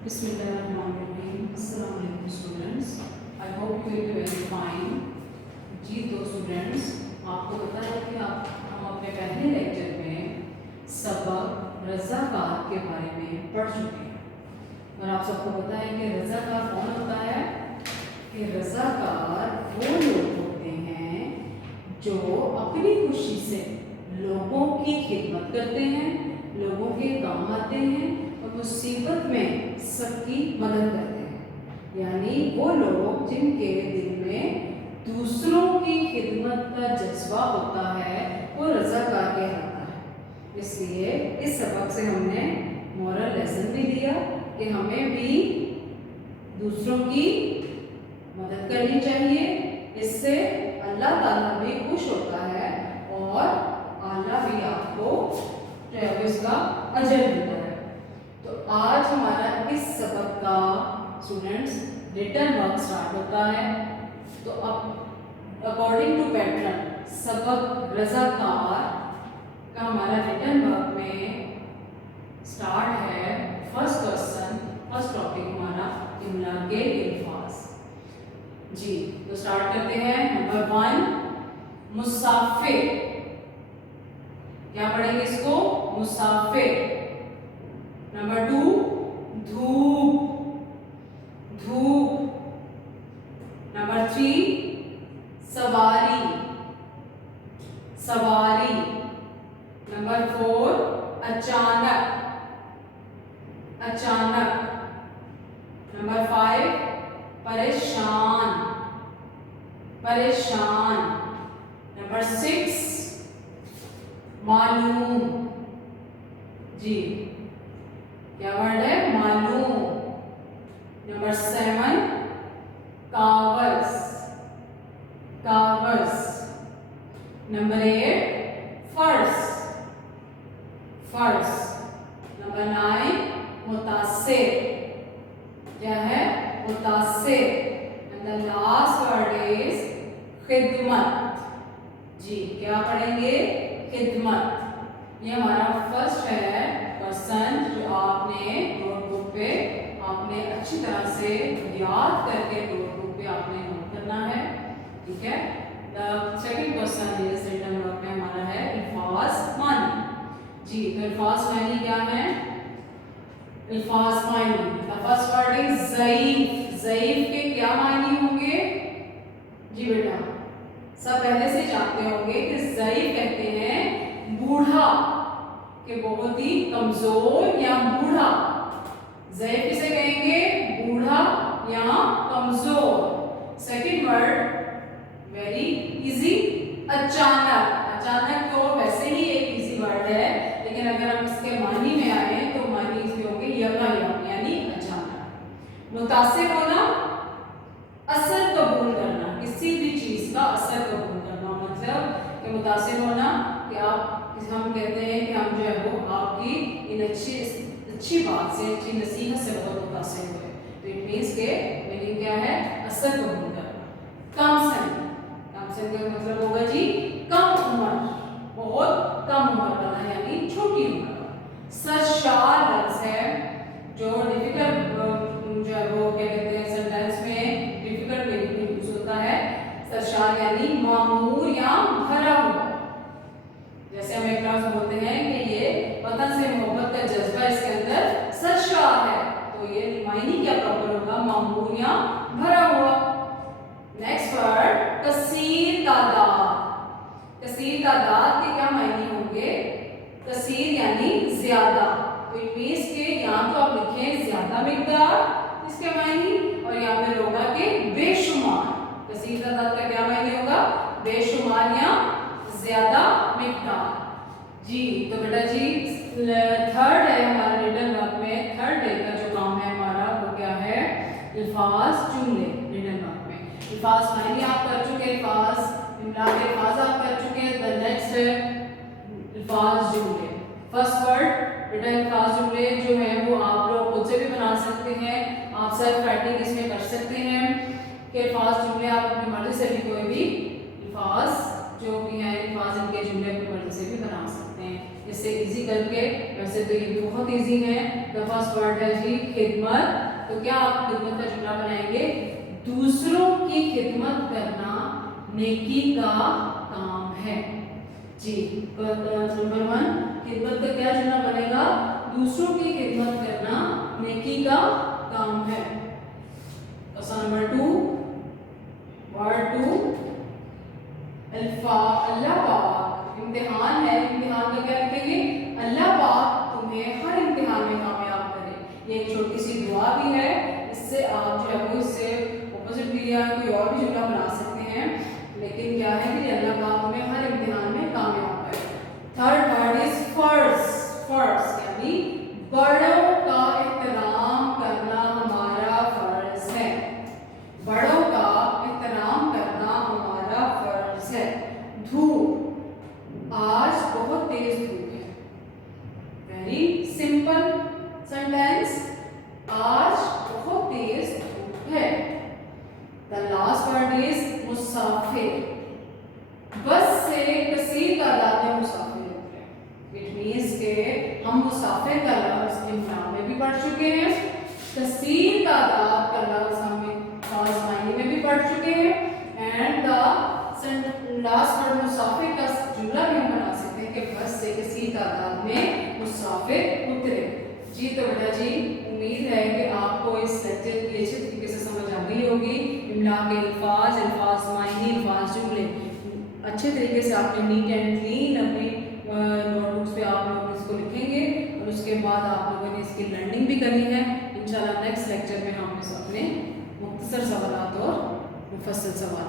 Bismillahirrahmanirrahim. Assalamu alaikum students. I hope you will be very fine. जी तो students, आपको पता है कि हम अपने पहले लेक्चर में सबक रज़ाकार के बारे में पढ़ चुके हैं और आप सबको पता है कि रज़ाकार कौन होता है। कि रज़ाकार वो लोग होते हैं जो अपनी खुशी से लोगों की खिदमत करते हैं, लोगों के काम आते हैं और मुसीबत में सबकी मदद करते हैं। यानी वो लोग जिनके दिल में दूसरों की खिदमत का जज्बा होता है वो रज़ाकार कहलाता है। इसलिए इस सबक से हमने मॉरल लेसन भी लिया कि हमें भी दूसरों की मदद करनी चाहिए। इससे अल्लाह ताला भी खुश होता है और अल्लाह भी आपको इसका अजर मिलता है। तो आज हमारा इस सबक का स्टूडेंट्स रिटर्न वर्क स्टार्ट होता है। तो अब अकॉर्डिंग टू पैटर्न सबक रज़ाकार का हमारा रिटर्न वर्क में स्टार्ट है। फर्स्ट क्वेश्चन, फर्स्ट टॉपिक हमारा इमला के अल्फाज। जी तो स्टार्ट करते हैं। नंबर 1 मुसाफिर। क्या पढ़ेंगे इसको? मुसाफिर। नंबर 2 धूप, धूप। नंबर 3 सवारी, सवारी। नंबर 4 अचानक, अचानक। नंबर 5 परेशान, परेशान। नंबर 6 मालूम। जी क्या वर्ड है? मालूम। नंबर 7 कागज, कागज। नंबर 8 फर्श, फर्श। नंबर 9 मुतासिर। क्या है? मुतासिर। And the last word is खिदमत। जी क्या पढ़ेंगे? खिदमत। ये हमारा फर्स्ट है क्वेश्चन जो आपने नोटबुक पे आपने अच्छी तरह से याद करके नोटबुक पे आपने नोट करना है। ठीक है। The second question is written work में हमारा है अल्फाज मानी। जी तो अल्फाज मानी क्या है? अल्फाज मानी द फर्स्ट वर्ड इज ज़ईफ। ज़ईफ के क्या मानी होंगे? जी बेटा सब पहले से जानते होंगे कि ज़ईफ कहते हैं बूढ़ा, कि बहुत ही कमजोर या बूढ़ा। ज़ईफ किसे कहेंगे? बूढ़ा या कमजोर। सेकंड वर्ड वेरी इजी अचानक। अचानक तो वैसे ही एक इजी वर्ड है, लेकिन अगर हम इसके मानी में आए तो मानी इसके होंगे यकायक यानी अचानक। मुतासिर होना असर कबूल करना, किसी भी चीज का असर कबूल करना। मतलब कि मुतासिर होना कि आप हम कहते हैं कि हम जो है वो आपकी इन अच्छी बात से, अच्छी नसीहत से बहुत मुतासिर हुए। तो इट मीन्स के मीनिंग क्या है? असर कबूल करना। कमसन, कमसन का मतलब होगा जी कम उम्र, बहुत कम उम्र वाला यानी छोटी उम्र का। सरशार लफ्ज है जो डिफिकल्ट जो है वो क्या कहते हैं सेंटेंस में डिफिकल्ट मीनिंग में यूज होता है। सरशार यानी मामूर या भरा हुआ। जैसे हम एक लफ्ज बोलते हैं कि ये वतन से मोहब्बत का जज्बा इसके अंदर सरशार है, तो ये मायने क्या प्रॉपर होगा? मामूर या भरा हुआ। नेक्स्ट वर्ड कसीर तादाद। कसीर तादाद के क्या मायने होंगे? कसीर यानी ज्यादा। तो इट मींस के यहाँ तो आप लिखें ज्यादा मिकदार इसके मायने, और यहाँ पे होगा कि बेशुमार। कसीर तादाद का क्या मायने होगा? बेशुमार या ज्यादा मिकदार। जी तो बेटा जी थर्ड है हमारा रिटन वर्क में। थर्ड डे का जो काम है हमारा वो क्या है? अल्फाज जुमले। रिटन वर्क में अल्फाज मायने आप कर चुके, अल्फाज इमला के अल्फाज आप कर चुके। द नेक्स्ट है अल्फाज जुमले। फर्स्ट वर्ड बेटा अल्फाज जुमले जो है वो आप लोग खुद से भी बना सकते हैं, आप सेल्फ राइटिंग इसमें कर सकते हैं कि अल्फाज जुमले आप अपनी मर्जी से भी कोई भी अल्फाज जो भी है अल्फाज इनके जुमले अपनी मर्जी से भी बना सकते हैं। इससे इजी करके। वैसे तो ये भी बहुत इजी है। द फर्स्ट वर्ड है जी खिदमत। तो क्या आप खिदमत का जुमला बनाएंगे? दूसरों की खिदमत करना नेकी का काम है जी। नंबर 1 खिदमत का क्या जुमला बनेगा? दूसरों की खिदमत करना नेकी का काम है। नंबर 2 वर्ड 2 अल्लाह पाक इम्तिहान है। इम्तिहान का क्या लिखेंगे? अल्लाह पाक तुम्हें हर इम्तिहान में कामयाब करे। ये एक छोटी सी दुआ भी है। इससे आप जो है वो इससे ऑपोजिट भी या कोई और भी जुमला बना सकते हैं, लेकिन क्या है कि अल्लाह पाक तुम्हें हर इम्तिहान में कामयाब करे। थर्ड वर्ड इज फर्ज। फर्ज यानी बड़ों का एहतराम करना हमारा फर्ज है। बड़ों का एहतराम करना हमारा फर्ज है। धूप, आज बहुत तेज धूप है। वेरी सिंपल सेंटेंस, आज बहुत तेज धूप है। द लास्ट वर्ड इज मुसाफिर। बस से कसीर तादाद में मुसाफिर होते हैं। इट मीन्स के हम मुसाफिर का लफ्ज़ इम्तिहान में भी पढ़ चुके हैं, कसीर तादाद का लफ्ज़ हम खास मायने में भी पढ़ चुके हैं, एंड द लास्ट वर्ड मुसाफिर का जुमला भी हम बना सकते हैं कि बस से किसी तादाद में मुसाफिर उतरे जी। तो बेटा जी उम्मीद है कि आपको इस लेक्चर की अच्छे तरीके से समझ आ गई होगी। इमला के अल्फाज, अल्फाज मायने, अल्फाज जुमले अच्छे तरीके से आपने नीट एंड क्लीन अपनी नोटबुक्स पे आप लोग इसको लिखेंगे और उसके बाद आप लोगों ने इसकी लर्निंग भी करनी है। इंशाल्लाह नेक्स्ट लेक्चर में हम इस अपने मुख्तसर सवालात और मुफस्सल सवाल